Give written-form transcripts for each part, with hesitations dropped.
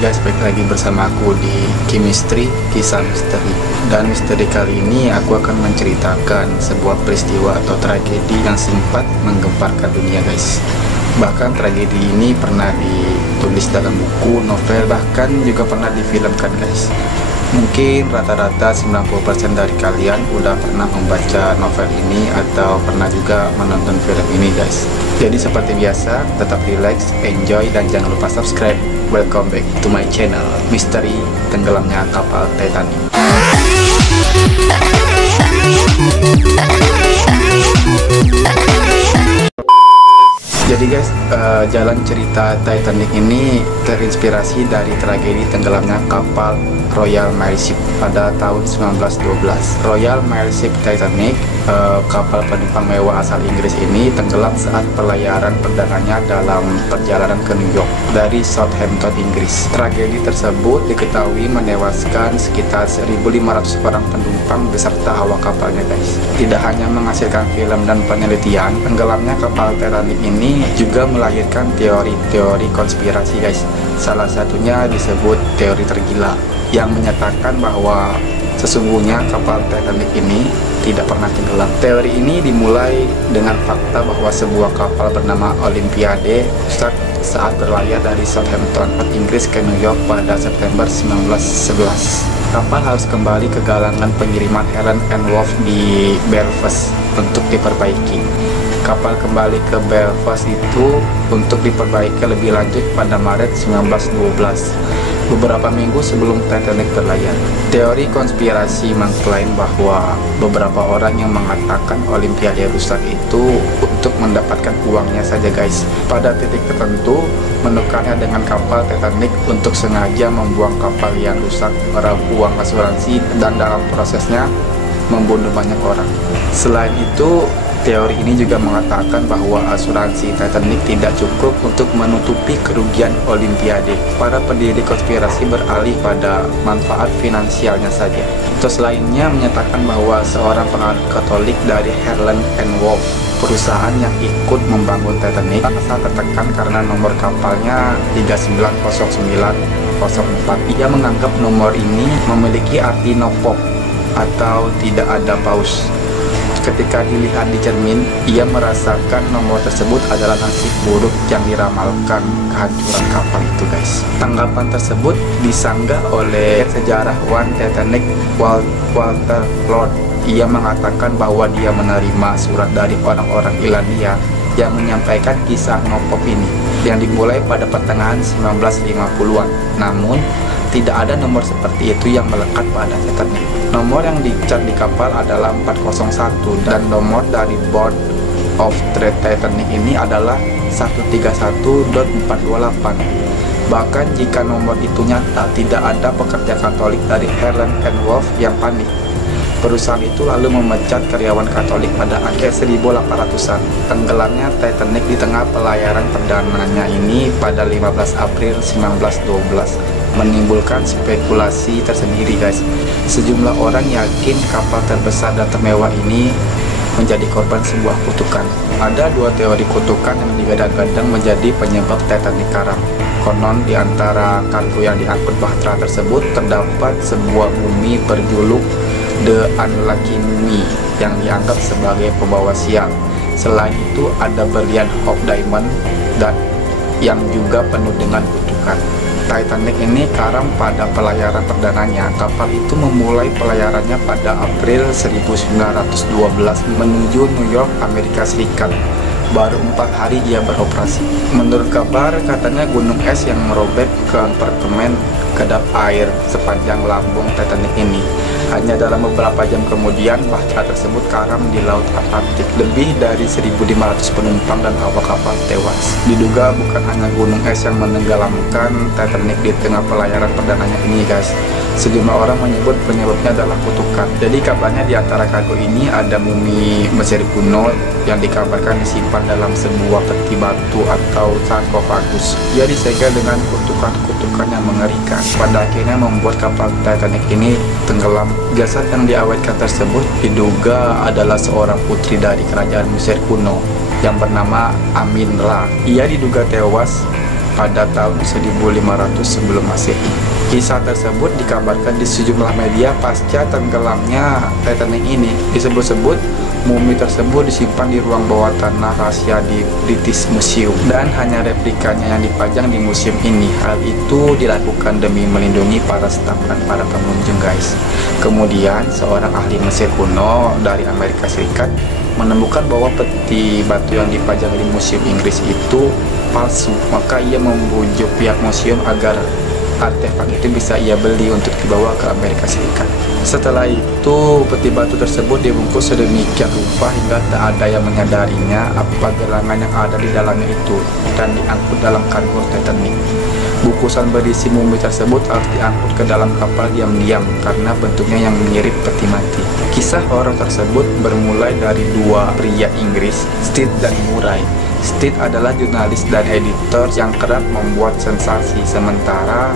guys, balik lagi bersama aku di Chemistry Kisah Misteri. Dan misteri kali ini aku akan menceritakan sebuah peristiwa atau tragedi yang sempat menggemparkan dunia guys. Bahkan tragedi ini pernah ditulis dalam buku, novel, bahkan juga pernah difilmkan guys. Mungkin rata-rata 90% dari kalian udah pernah membaca novel ini atau pernah juga menonton film ini guys. Jadi seperti biasa, tetap relax, enjoy, dan jangan lupa subscribe. Welcome back to my channel, Misteri Tenggelamnya Kapal Titanic. Jadi guys, jalan cerita Titanic ini terinspirasi dari tragedi tenggelamnya kapal Royal Maersk pada tahun 1912. Royal Maersk Titanic, kapal penumpang mewah asal Inggris ini tenggelam saat pelayaran perdananya dalam perjalanan ke New York dari Southampton, Inggris. Tragedi tersebut diketahui menewaskan sekitar 1.500 orang penumpang beserta awak kapalnya guys. Tidak hanya menghasilkan film dan penelitian, tenggelamnya kapal Titanic ini juga melahirkan teori-teori konspirasi guys. Salah satunya disebut teori tergila yang menyatakan bahwa sesungguhnya kapal Titanic ini tidak pernah tenggelam. Teori ini dimulai dengan fakta bahwa sebuah kapal bernama Olympiade rusak saat berlayar dari Southampton, Inggris ke New York pada September 1911. Kapal harus kembali ke galangan pengiriman Helen and Wolf di Belfast untuk diperbaiki. Kapal kembali ke Belfast itu untuk diperbaiki lebih lanjut pada Maret 1912, beberapa minggu sebelum Titanic berlayar. Teori konspirasi mengklaim bahwa beberapa orang yang mengatakan Olimpiade rusak itu untuk mendapatkan uangnya saja guys. Pada titik tertentu menukarnya dengan kapal Titanic untuk sengaja membuang kapal yang rusak, meraup uang asuransi, dan dalam prosesnya membunuh banyak orang. Selain itu, teori ini juga mengatakan bahwa asuransi Titanic tidak cukup untuk menutupi kerugian Olimpiade. Para pendiri konspirasi beralih pada manfaat finansialnya saja. Terus lainnya menyatakan bahwa seorang penganut Katolik dari Helen and Wolf, perusahaan yang ikut membangun Titanic, merasa tertekan karena nomor kapalnya 390904. Ia menganggap nomor ini memiliki arti no pop atau tidak ada paus. Ketika dilihat di cermin, ia merasakan nomor tersebut adalah nasib buruk yang diramalkan kehancuran kapal itu guys. Tanggapan tersebut disanggah oleh sejarawan Titanic Walter Lord. Ia mengatakan bahwa dia menerima surat dari orang-orang Irlandia yang menyampaikan kisah nopop ini yang dimulai pada pertengahan 1950-an. Namun tidak ada nomor seperti itu yang melekat pada Titanic. Nomor yang dicat di kapal adalah 401 dan nomor dari Board of Trade Titanic ini adalah 131.428. Bahkan jika nomor itu nyata, tidak ada pekerja Katolik dari Helen and Wolf yang panik. Perusahaan itu lalu memecat karyawan Katolik pada akhir 1800-an. Tenggelamnya Titanic di tengah pelayaran perdananya ini pada 15 April 1912 menimbulkan spekulasi tersendiri guys. Sejumlah orang yakin kapal terbesar dan termewah ini menjadi korban sebuah kutukan. Ada dua teori kutukan yang digadang-gadang menjadi penyebab Titanic karam. Konon di antara kargo yang diangkut bahtera tersebut terdapat sebuah mumi berjuluk The Unlucky Mummy yang dianggap sebagai pembawa sial. Selain itu ada berlian Hope Diamond dan yang juga penuh dengan kutukan. Titanic ini karam pada pelayaran perdananya. Kapal itu memulai pelayarannya pada April 1912 menuju New York, Amerika Serikat. Baru 4 hari ia beroperasi. Menurut kabar, katanya gunung es yang merobek kompartemen kedap air sepanjang lambung Titanic ini. Hanya dalam beberapa jam kemudian, bahtera tersebut karam di Laut Atlantik. Lebih dari 1.500 penumpang dan awak kapal tewas. Diduga bukan hanya gunung es yang menenggelamkan Titanic di tengah pelayaran perdananya ini guys. Sejumlah orang menyebut penyebabnya adalah kutukan. Jadi kabarnya di antara kargo ini ada mumi Mesir kuno yang dikabarkan disimpan dalam sebuah peti batu atau sarkofagus. Ia disegel dengan kutukan-kutukan yang mengerikan. Pada akhirnya membuat kapal Titanic ini tenggelam. Jasad yang diawetkan tersebut diduga adalah seorang putri dari kerajaan Mesir kuno yang bernama Amin Ra. Ia diduga tewas pada tahun 1500 sebelum Masehi. Kisah tersebut dikabarkan di sejumlah media pasca tenggelamnya Titanic ini. Disebut-sebut mumi tersebut disimpan di ruang bawah tanah rahasia di British Museum dan hanya replikanya yang dipajang di museum ini. Hal itu dilakukan demi melindungi para staf dan para pengunjung, guys. Kemudian seorang ahli Mesir kuno dari Amerika Serikat menemukan bahwa peti batu yang dipajang di museum Inggris itu palsu. Maka ia membujuk pihak museum agar artefak itu bisa ia beli untuk dibawa ke Amerika Serikat. Setelah itu, peti batu tersebut dibungkus sedemikian rupa hingga tak ada yang menyadarinya apa gerangan yang ada di dalamnya itu dan diangkut dalam kargo Titanic. Bungkusan berisi mumi tersebut harus diangkut ke dalam kapal diam-diam karena bentuknya yang mirip peti mati. Kisah horor tersebut bermulai dari dua pria Inggris, Stead dan Murray. Stead adalah jurnalis dan editor yang kerap membuat sensasi, sementara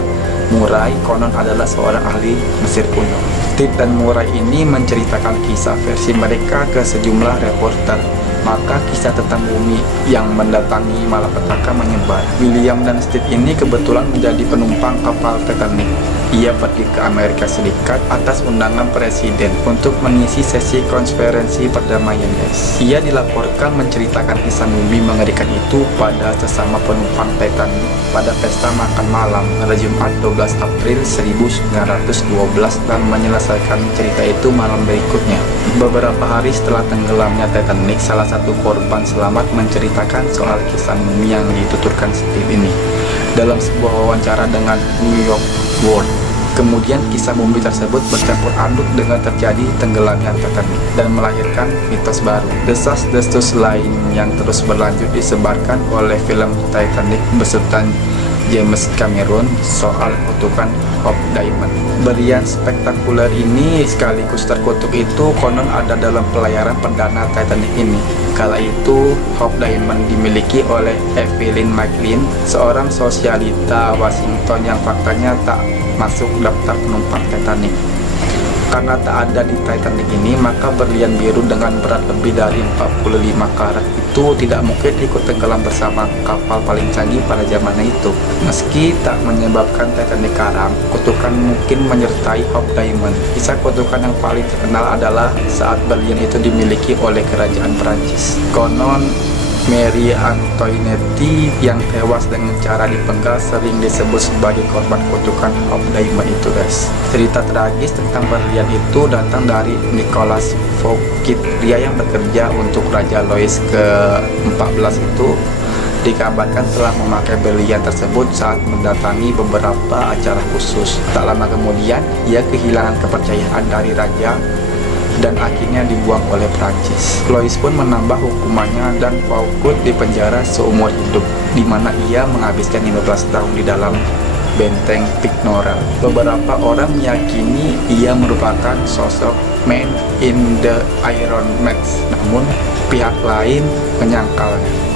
Murray konon adalah seorang ahli Mesir kuno. Stead dan Murray ini menceritakan kisah versi mereka ke sejumlah reporter. Maka kisah tentang bumi yang mendatangi malapetaka menyebar. William dan Stead ini kebetulan menjadi penumpang kapal Titanic. Ia pergi ke Amerika Serikat atas undangan presiden untuk mengisi sesi konferensi perdamaian, guys. Ia dilaporkan menceritakan kisah bumi mengerikan itu pada sesama penumpang Titanic pada pesta makan malam pada Jumat 12 April 1912 dan menyelesaikan cerita itu malam berikutnya. Beberapa hari setelah tenggelamnya Titanic, salah satu korban selamat menceritakan soal kisah mumi yang dituturkan Stead ini dalam sebuah wawancara dengan New York World. Kemudian kisah mumi tersebut bercampur aduk dengan terjadi tenggelamnya Titanic dan melahirkan mitos baru. Desas-desus lain yang terus berlanjut disebarkan oleh film Titanic besutan James Cameron soal kutukan Hope Diamond. Berlian spektakuler ini sekaligus terkutuk itu konon ada dalam pelayaran perdana Titanic ini. Kala itu Hope Diamond dimiliki oleh Evelyn McLean, seorang sosialita Washington yang faktanya tak masuk daftar penumpang Titanic. Karena tak ada di Titanic ini, maka berlian biru dengan berat lebih dari 45 karat itu tidak mungkin ikut tenggelam bersama kapal paling canggih pada zamannya itu. Meski tak menyebabkan Titanic karam, kutukan mungkin menyertai Hope Diamond. Kisah kutukan yang paling terkenal adalah saat berlian itu dimiliki oleh kerajaan Perancis. Konon Marie Antoinette yang tewas dengan cara dipenggal sering disebut sebagai korban kutukan Hope Diamond itu, guys. Cerita tragis tentang berlian itu datang dari Nicholas Fouquet. Dia yang bekerja untuk Raja Louis ke-14 itu dikabarkan telah memakai berlian tersebut saat mendatangi beberapa acara khusus. Tak lama kemudian, ia kehilangan kepercayaan dari raja dan akhirnya dibuang oleh Prancis. Louis pun menambah hukumannya dan Fouquet dipenjara seumur hidup, di mana ia menghabiskan 15 tahun di dalam benteng Pignoral. Beberapa orang meyakini ia merupakan sosok Man in the Iron Mask, namun pihak lain menyangkalnya.